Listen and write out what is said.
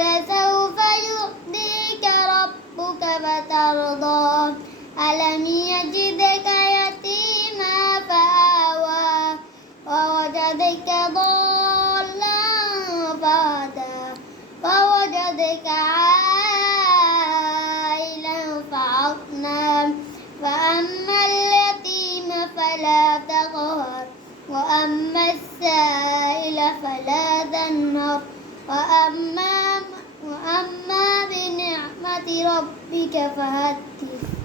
ولسوف يعطيك ربك فترضى ألم يجدك يتيما فآوى ووجدك ضالا فهدى ووجدك عائلا فأغنى فأما اليتيم فلا تقهر وأما السائل فلا تنهر وأما بنعمة ربك فحدث.